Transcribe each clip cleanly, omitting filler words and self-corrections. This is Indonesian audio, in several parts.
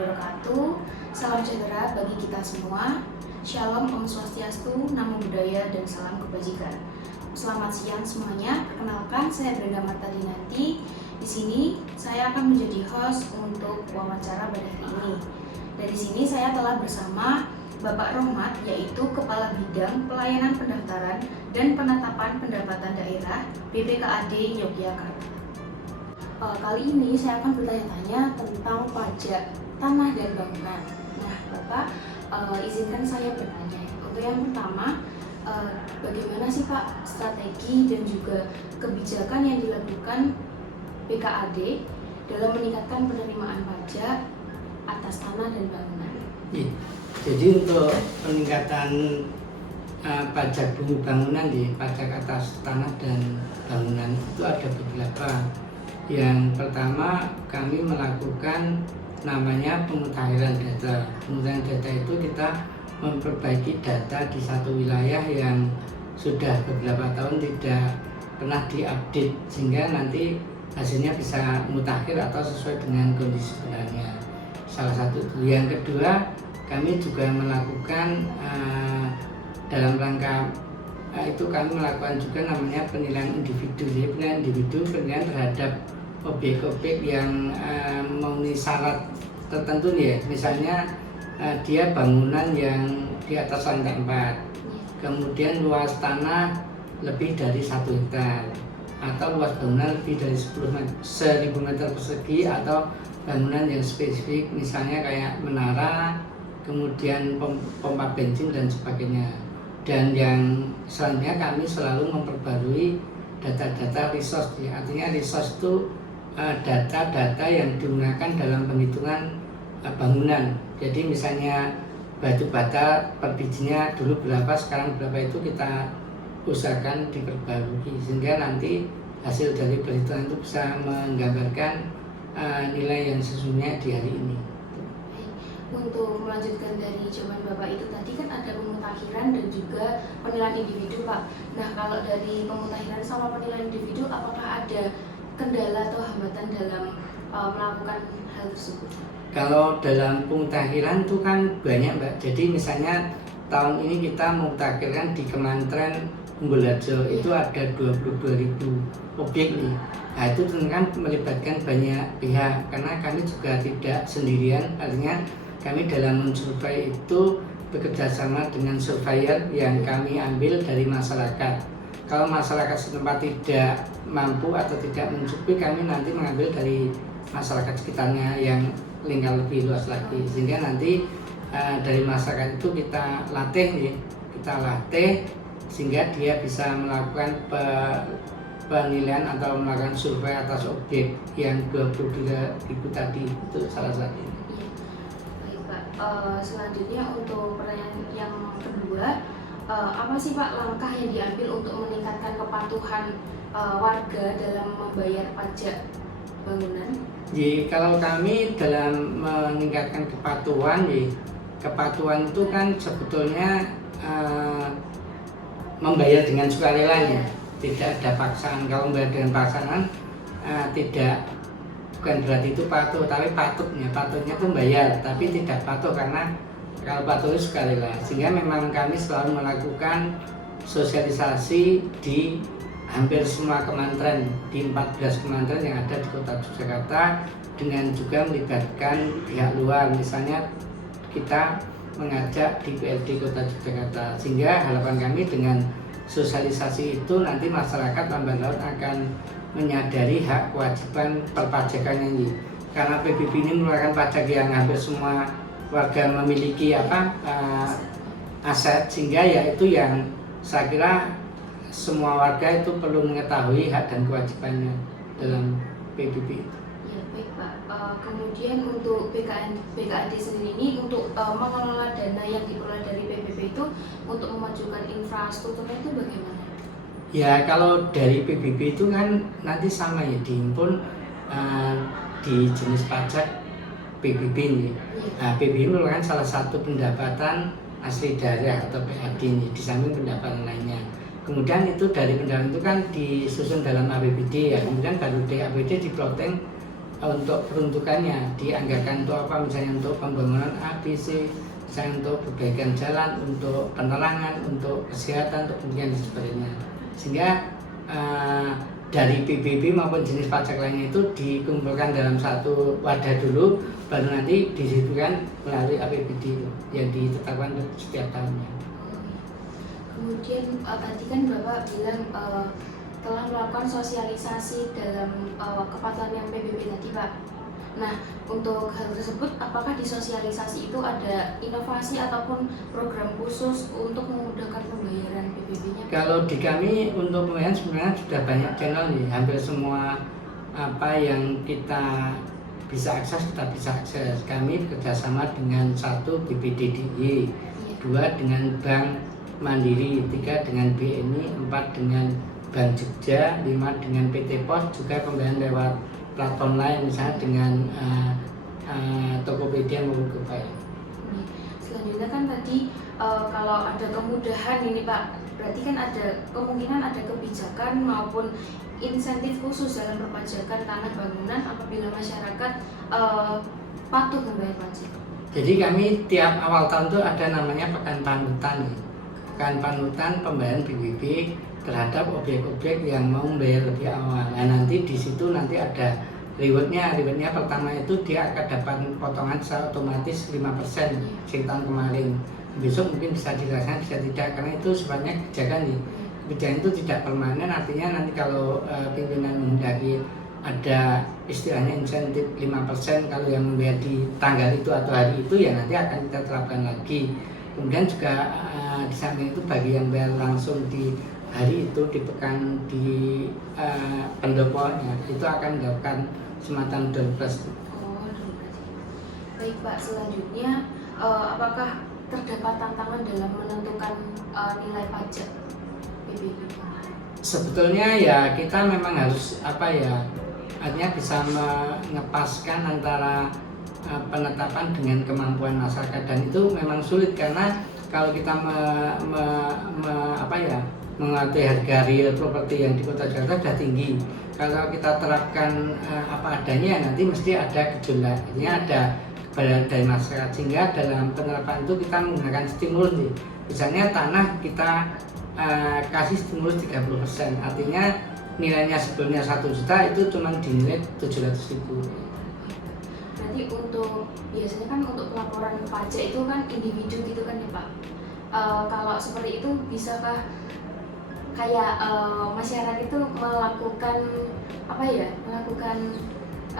wabarakatuh. Salam sejahtera bagi kita semua. Shalom, Om Swastiastu, Namo Buddhaya, dan salam kebajikan. Selamat siang semuanya. Perkenalkan, saya Brenda Martadinati. Di sini saya akan menjadi host untuk wawancara pada hari ini. Dari sini saya telah bersama Bapak Rohmat, yaitu Kepala Bidang Pelayanan Pendaftaran dan Penetapan Pendapatan Daerah BPKAD Yogyakarta. Kali ini saya akan bertanya-tanya tentang pajak tanah dan bangunan. Nah, Bapak, izinkan saya bertanya. Untuk yang pertama, bagaimana sih Pak strategi dan juga kebijakan yang dilakukan BKAD dalam meningkatkan penerimaan pajak atas tanah dan bangunan? Jadi untuk peningkatan pajak bumi bangunan pajak atas tanah dan bangunan itu ada beberapa. Yang pertama, kami melakukan namanya pemutahiran data. Pemutahiran data itu kita memperbaiki data di satu wilayah yang sudah beberapa tahun tidak pernah diupdate, sehingga nanti hasilnya bisa mutakhir atau sesuai dengan kondisi sebenarnya. Salah satu itu. Yang kedua, kami juga melakukan dalam rangka itu kami melakukan juga namanya penilaian individu. Jadi penilaian individu, penilaian terhadap objek-objek yang memenuhi syarat tertentu misalnya dia bangunan yang di atas lantai 4, kemudian luas tanah lebih dari 1 hektar, atau luas bangunan lebih dari 1000 meter persegi, atau bangunan yang spesifik misalnya kayak menara, kemudian pompa bensin dan sebagainya. Dan yang selanjutnya kami selalu memperbarui data-data resource. Artinya resource itu data-data yang digunakan dalam penghitungan bangunan. Jadi misalnya batu bata per bijinya dulu berapa, sekarang berapa, itu kita usahakan diperbarui sehingga nanti hasil dari perhitungan itu bisa menggambarkan nilai yang sesungguhnya di hari ini. Untuk melanjutkan dari jawaban Bapak itu tadi kan ada pemutakhiran dan juga penilaian individu, Pak. Nah, kalau dari pemutakhiran sama penilaian individu, apakah ada kendala atau hambatan dalam melakukan hal tersebut? Kalau dalam pemutakhiran itu kan banyak, Mbak. Jadi misalnya tahun ini kita memutakhirkan di Kementerian Unggul Harjo, itu ada 22.000 objek nih. Nah, itu tentu kan melibatkan banyak pihak, karena kami juga tidak sendirian. Artinya kami dalam mensurvei itu bekerja sama dengan surveyor yang kami ambil dari masyarakat. Kalau masyarakat setempat tidak mampu atau tidak mencukupi, kami nanti mengambil dari masyarakat sekitarnya yang lingkar lebih luas lagi, sehingga nanti dari masyarakat itu kita latih sehingga dia bisa melakukan penilaian atau melakukan survei atas objek yang 22.000 tadi. Itu salah satunya. Baik, Pak. Selanjutnya untuk pertanyaan yang kedua, apa sih Pak langkah yang diambil untuk meningkatkan kepatuhan warga dalam membayar pajak bangunan? Jadi kalau kami dalam meningkatkan kepatuhan, kepatuhan itu kan sebetulnya membayar dengan sukarela, tidak ada paksaan. Kalau membayar dengan paksaan bukan berarti itu patuh, tapi patutnya itu membayar, tapi tidak patuh, karena kalau patuh itu sukarela. Sehingga memang kami selalu melakukan sosialisasi di hampir semua kementerian, di 14 kementerian yang ada di Kota Yogyakarta, dengan juga melibatkan pihak luar. Misalnya kita mengajak DPRD Kota Yogyakarta, sehingga harapan kami dengan sosialisasi itu nanti masyarakat lambat laun akan menyadari hak kewajiban perpajakannya ini. Karena PBB ini merupakan pajak yang hampir semua warga memiliki aset, sehingga itu yang saya kira semua warga itu perlu mengetahui hak dan kewajibannya dalam PBB itu. Ya, baik Pak. Kemudian untuk BKAD sendiri ini untuk mengelola dana yang diperoleh dari PBB itu untuk memajukan infrastrukturnya itu bagaimana? Ya, kalau dari PBB itu kan nanti sama dihimpun di jenis pajak PBB ini. Nah, PBB merupakan salah satu pendapatan asli daerah atau PAD ini, di samping pendapatan lainnya. Kemudian itu dari pendapatan itu kan disusun dalam APBD kemudian baru dari APBD diplotting untuk peruntukannya dianggarkan untuk apa, misalnya untuk pembangunan ABC, misalnya untuk perbaikan jalan, untuk penerangan, untuk kesehatan, untuk pendidikan dan sebagainya. Sehingga dari PBB maupun jenis pajak lainnya itu dikumpulkan dalam satu wadah dulu, baru nanti disitukan melalui APBD yang ditetapkan untuk setiap tahunnya. Kemudian tadi kan Bapak bilang telah melakukan sosialisasi dalam kepatuhan yang PBB tadi Pak. Nah, untuk hal tersebut, apakah di sosialisasi itu ada inovasi ataupun program khusus untuk memudahkan pembayaran PBB-nya? Kalau di kami untuk pembayaran sebenarnya sudah banyak channel nih, hampir semua apa yang kita bisa akses kita bisa akses. Kami bekerjasama dengan 1 BPDDY, 2 dengan Bank Mandiri, 3 dengan BNI, 4 dengan Bank Jogja, 5 dengan PT Pos, juga pembayaran lewat platform lain misalnya dengan Tokopedia maupun GoPay. Selanjutnya kan tadi kalau ada kemudahan ini Pak, berarti kan ada kemungkinan ada kebijakan maupun insentif khusus dalam perpajakan tanah bangunan apabila masyarakat patuh membayar pajak. Jadi kami tiap awal tahun itu ada namanya pekan panutan, pekan panutan pembayaran PBB terhadap objek-objek yang mau membayar lebih awal. Nah, nanti di situ nanti ada rewardnya pertama itu dia akan dapat potongan secara otomatis 5% sing tahun kemarin. Besok mungkin bisa dirasakan, bisa tidak, karena itu sebenarnya kebijakan nih. Kebijakan itu tidak permanen, artinya nanti kalau pimpinan menghendaki ada istilahnya insentif 5% kalau yang membayar di tanggal itu atau hari itu, ya nanti akan kita terapkan lagi. Kemudian juga di samping itu bagi yang bayar langsung di hari itu di pekan di pendoponya itu akan mendapatkan semacam double-plus. Oh, double-plus. Baik Pak, selanjutnya apakah terdapat tantangan dalam menentukan nilai pajak PBB? Sebetulnya ya kita memang harus artinya bisa mengepaskan antara penetapan dengan kemampuan masyarakat, dan itu memang sulit karena kalau kita mengatur harga real properti yang di Kota Jakarta sudah tinggi. Kalau kita terapkan apa adanya nanti mesti ada gejolak, artinya ada kebayaran dari masyarakat, sehingga dalam penerapan itu kita menggunakan stimulus nih. Misalnya tanah kita kasih stimulus 30%, artinya nilainya sebelumnya 1 juta itu cuma dinilai 700.000. Berarti untuk biasanya kan untuk pelaporan pajak itu kan individu gitu kan ya Pak. Kalau seperti itu bisakah kayak masyarakat itu melakukan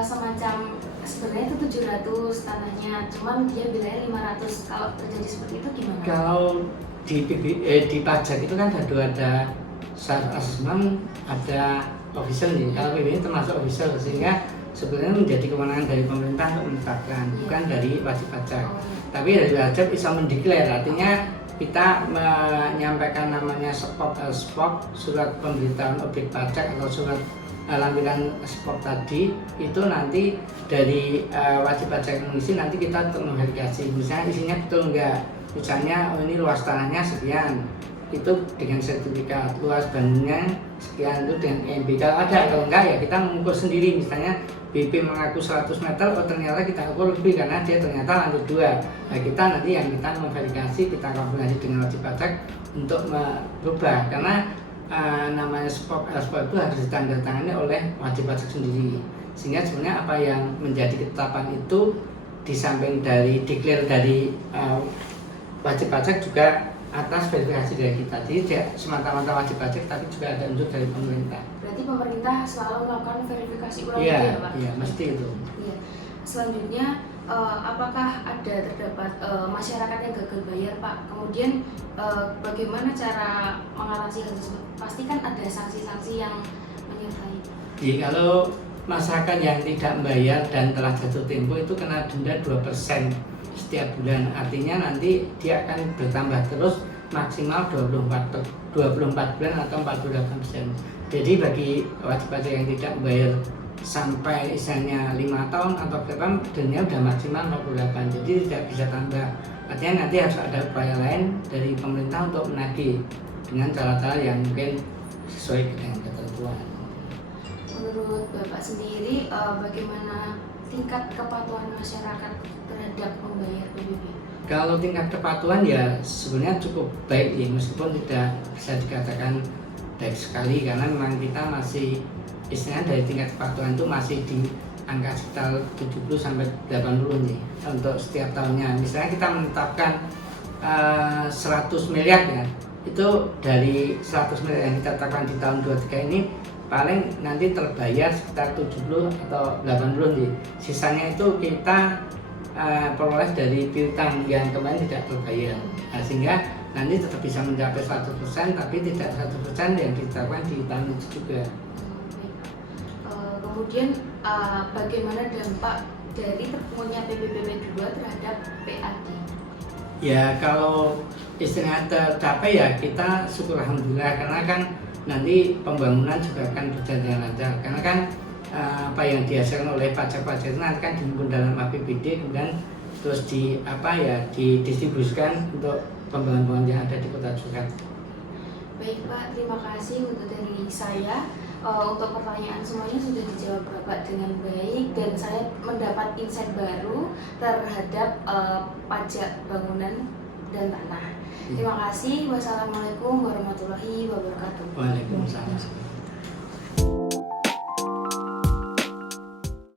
semacam sebenarnya itu 700 tanahnya, cuman dia bilangnya 500. Kalau terjadi seperti itu gimana? Kalau di pajak itu kan ada syarat asesmen, ada official nih. Kalau PBB ini termasuk official, sehingga sebenarnya menjadi kewenangan dari pemerintah untuk menetapkan, bukan dari wajib pajak. Tapi dari wajib bisa mendeklar, artinya kita menyampaikan namanya SPOP, surat pemberitahuan objek pajak atau surat lampiran SPOP tadi, itu nanti dari wajib pajak yang mengisi, nanti kita untuk memverifikasi misalnya isinya betul enggak. Misalnya ini luas tanahnya sekian, itu dengan sertifikat, luas bangunnya sekian itu dengan EMB. Kalau ada, kalau enggak ya kita mengukur sendiri. Misalnya BP mengaku 100 meter, oh ternyata kita ukur lebih karena dia ternyata lantai 2. Nah, kita nanti yang kita memverifikasi, kita koordinasi dengan wajib pajak untuk merubah, karena namanya SPOP itu harus ditandatangani oleh wajib pajak sendiri. Sehingga sebenarnya apa yang menjadi ketetapan itu di samping dari declare dari wajib pajak juga atas verifikasi dari kita. Jadi tidak semata-mata wajib pajak, tapi juga ada unsur dari pemerintah. Berarti pemerintah selalu melakukan verifikasi ulang ya, ya Pak? Iya, mesti itu. Iya. Selanjutnya, apakah ada terdapat masyarakat yang gagal bayar Pak? Kemudian bagaimana cara mengatasi hal tersebut? Pasti kan ada sanksi-sanksi yang menyertai. Jadi kalau masyarakat yang tidak membayar dan telah jatuh tempo itu kena denda 2% setiap bulan. Artinya nanti dia akan bertambah terus maksimal 24 bulan atau 48%. Jadi bagi wajib pajak yang tidak membayar sampai misalnya 5 tahun atau berapa, dendanya sudah maksimal 48, jadi tidak bisa tambah. Artinya nanti harus ada upaya lain dari pemerintah untuk menagih dengan cara-cara yang mungkin sesuai dengan ketentuan. Menurut menurut Bapak sendiri bagaimana tingkat kepatuhan masyarakat terhadap membayar PBB? Kalau tingkat kepatuhan ya sebenarnya cukup baik ya, meskipun tidak bisa dikatakan baik sekali karena memang kita masih istilahnya dari tingkat kepatuhan itu masih di angka sekitar 70 sampai 80 nih untuk setiap tahunnya. Misalnya kita menetapkan 100 miliar ya, itu dari 100 miliar yang kita tetapkan di tahun 23 ini paling nanti terbayar sekitar 70 atau 80 nih. Sisanya itu kita peroleh dari piutang yang kemarin tidak terbayar. Nah, sehingga nanti tetap bisa mencapai 100%, tapi tidak 100% yang ditetapkan di tahun itu juga. Kemudian bagaimana dampak dari terpungunya PBBM 2 terhadap PAD? Ya kalau istilahnya tercapai ya kita syukur alhamdulillah, karena kan nanti pembangunan juga akan berjalan lancar, karena kan apa yang dihasilkan oleh pajak-pajak itu nanti kan dihimpun dalam APBD, kemudian terus didistribusikan untuk pembangunan yang ada di Kota Jakarta. Baik Pak, terima kasih untuk dari saya. Untuk pertanyaan semuanya sudah dijawab Bapak dengan baik dan saya mendapat insight baru terhadap pajak bangunan dan tanah. Terima kasih. Wassalamualaikum warahmatullahi wabarakatuh. Waalaikumsalam.